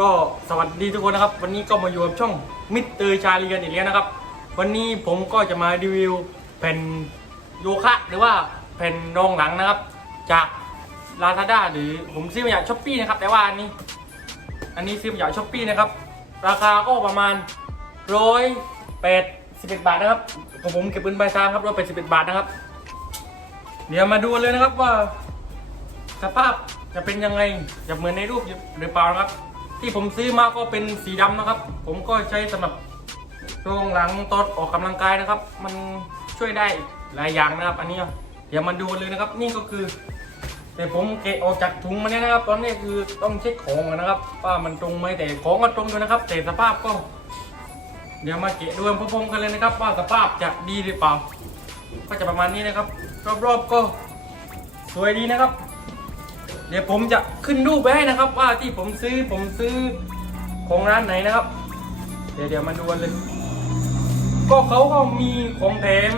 ก็สวัสดีทุกคนนะครับ วันนี้ก็มาอยู่กับช่องมิสเตอร์ชาลีกันอีกแล้วนะครับ วันนี้ผมก็จะมารีวิวแผ่นโยคะหรือว่าแผ่นรองหลังนะครับ จากลาซาด้าหรือผมซื้อมาจากช้อปปี้นะครับ แต่ว่าอันนี้ อันนี้ซื้อมาจากช้อปปี้นะครับ ราคาก็ประมาณร้อยแปดสิบเอ็ดบาทนะครับของผมเก็บเป็นใบซาครับร้อยแปดสิบเอ็ดบาทนะครับ เดี๋ยวมาดูเลยนะครับว่าสภาพจะเป็นยังไงจะเหมือนในรูปหรือเปล่านะครับ ที่ผมซื้อมาก็เป็นสีดำนะครับ ผมก็ใช้สำหรับรองหลังตอนออกกำลังกายนะครับ มันช่วยได้หลายอย่างนะครับ อันนี้เดี๋ยวมาดูเลยนะครับ นี่ก็คือแต่ผมเกะออกจากถุงมาเนี่ยนะครับ ตอนนี้คือต้องเช็คของนนะครับว่ามันตรงไหมแต่ของก็ตรงอยู่นะครับ แต่สภาพก็ เดี๋ยวมาเกะดูพร้อมๆกันเลยนะครับ ว่าสภาพจะดีหรือเปล่า ก็จะประมาณนี้นะครับ รอบๆก็สวยดีนะครับ เดี๋ยวผมจะขึ้นรูปไปให้นะครับ ว่าที่ผมซื้อผมซื้อของร้านไหนนะครับ เดี๋ยวเดี๋ยวมาดูกันเลย ก็เขาก็มีของแถม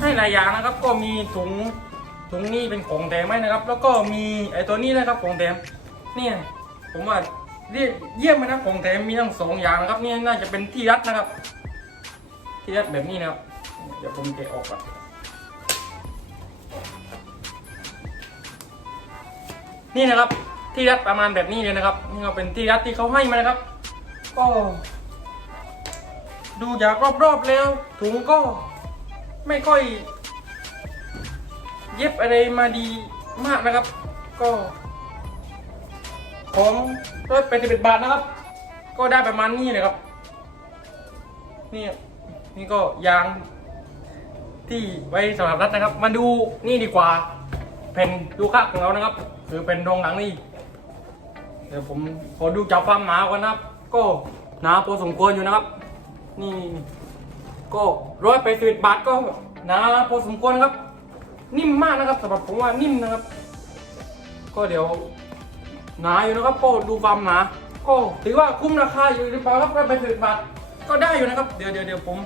ให้หลายอย่างนะครับ ก็มีถุงถุงนี่เป็นของแถมให้นะครับ แล้วก็มีไอ้ตัวนี้นะครับของแถมเนี่ยผมว่าเรียกเยี่ยมเลยนะของแถมมีทั้งสองอย่างนะครับนี่น่าจะเป็นที่รัดนะครับ ที่รัดแบบนี้นะครับ เดี๋ยวผมแกะออกก่อน นี่นะครับ ที่รัดประมาณแบบนี้เลยนะครับนี่ก็เป็นที่รัดที่เขาให้มานะครับ ก็ดูจากรอบๆแล้วถุงก็ไม่ค่อย เย็บอะไรมาดีมากนะครับ ก็ ของร้อยแปดสิบเอ็ดบาทนะครับ ก็ได้ประมาณนี้เลยครับ นี่นี่ก็ยางที่ไว้สำหรับรัดนะครับ มาดูนี่ดีกว่า แผ่นดูค่าของเรานะครับ คือเป็นรองหนังนี่เดี๋ยวผมขอดูจากความหนาก่อนนะครับ ก็หนาพอสมควรอยู่นะครับ นี่ก็ร้อยไปสิบบาทก็หนาพอสมควรนะครับ นิ่มมากนะครับสำหรับผมว่านิ่มนะครับ ก็เดี๋ยวหนาอยู่นะครับก็ดูความหนาก็ถือว่าคุ้มราคาอยู่หรือเปล่าครับร้อยไปสิบบาทก็ได้อยู่นะครับ เดี๋ยวเดี๋ยวเดี๋ยวผม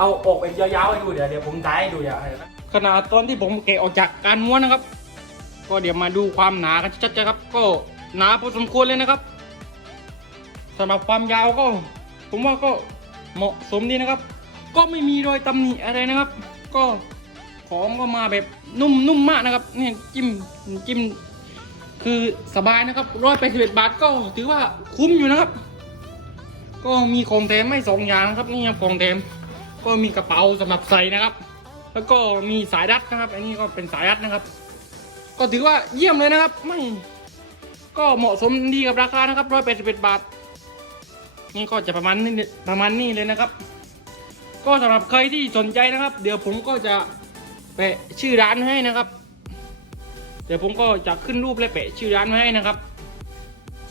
เอาออกไปยาวๆให้ดูเดี๋ยวเดี๋ยวผมถ่ายให้ดูอย่าขนาดตอนที่ผมเกะออกจากการม้วนนะครับ ก็เดี๋ยวมาดูความหนากันชัดๆครับ ก็หนาพอสมควรเลยนะครับสำหรับความยาวก็ ผมว่าก็เหมาะสมดีนะครับ ก็ไม่มีรอยตำหนิอะไรนะครับ ก็ของก็มาแบบนุ่มนุ่มมากนะครับนี่จิ้มจิ้มคือสบายนะครับร้อยแปสิบเอ็ดบาทก็ถือว่าคุ้มอยู่นะครับ ก็มีของแถมไม่สองอย่างนะครับนี่ครับของแถม ก็มีกระเป๋าสำหรับใส่นะครับ แล้วก็มีสายรัดนะครับ อันนี้ก็เป็นสายรัดนะครับ ก็ถือว่าเยี่ยมเลยนะครับ ไม่ ก็เหมาะสมดีกับราคานะครับร้อยแปดสิบเอ็ดบาท นี่ก็จะประมาณนี้ประมาณนี้เลยนะครับ ก็สำหรับใครที่สนใจนะครับ เดี๋ยวผมก็จะแปะชื่อร้านให้นะครับ เดี๋ยวผมก็จะขึ้นรูปและแปะชื่อร้านไว้ให้นะครับ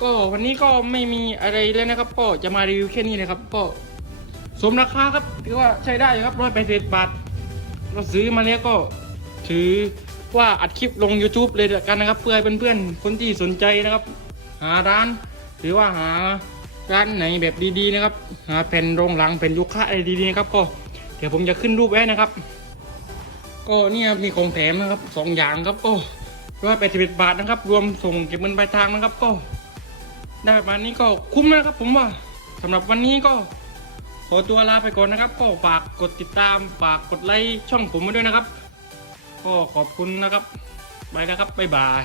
ก็วันนี้ก็ไม่มีอะไรเลยนะครับ ก็จะมารีวิวแค่นี้เลยครับ ก็ สมราคาครับถือว่าใช้ได้อยู่ครับร้อยแปดสิบบาท เราซื้อมาแล้วก็ถือว่าอัดคลิปลง YouTube เลยเดียวกันนะครับเพื่อให้เพื่อนๆคนที่สนใจนะครับ หาร้าน หรือว่าหาร้านไหนแบบดีๆนะครับหาแผ่นรองหลังแผ่นยุค่าอะไรดีๆนะครับก็เดี๋ยวผมจะขึ้นรูปไว้นะครับ ก็เนี่ยมีของแถมนะครับสองอย่างครับก็ร้อยแปดสิบเอ็ดบาทนะครับ รวมส่งเก็บเงินปลายทางนะครับก็ ได้ประมาณนี้ก็คุ้มนะครับผมว่าสำหรับวันนี้ก็ ขอตัวลาไปก่อนนะครับ ก็ฝากกดติดตามฝากกดไลค์ช่องผมมาด้วยนะครับ ก็ขอบคุณนะครับ ไปแล้วครับ บ๊ายบาย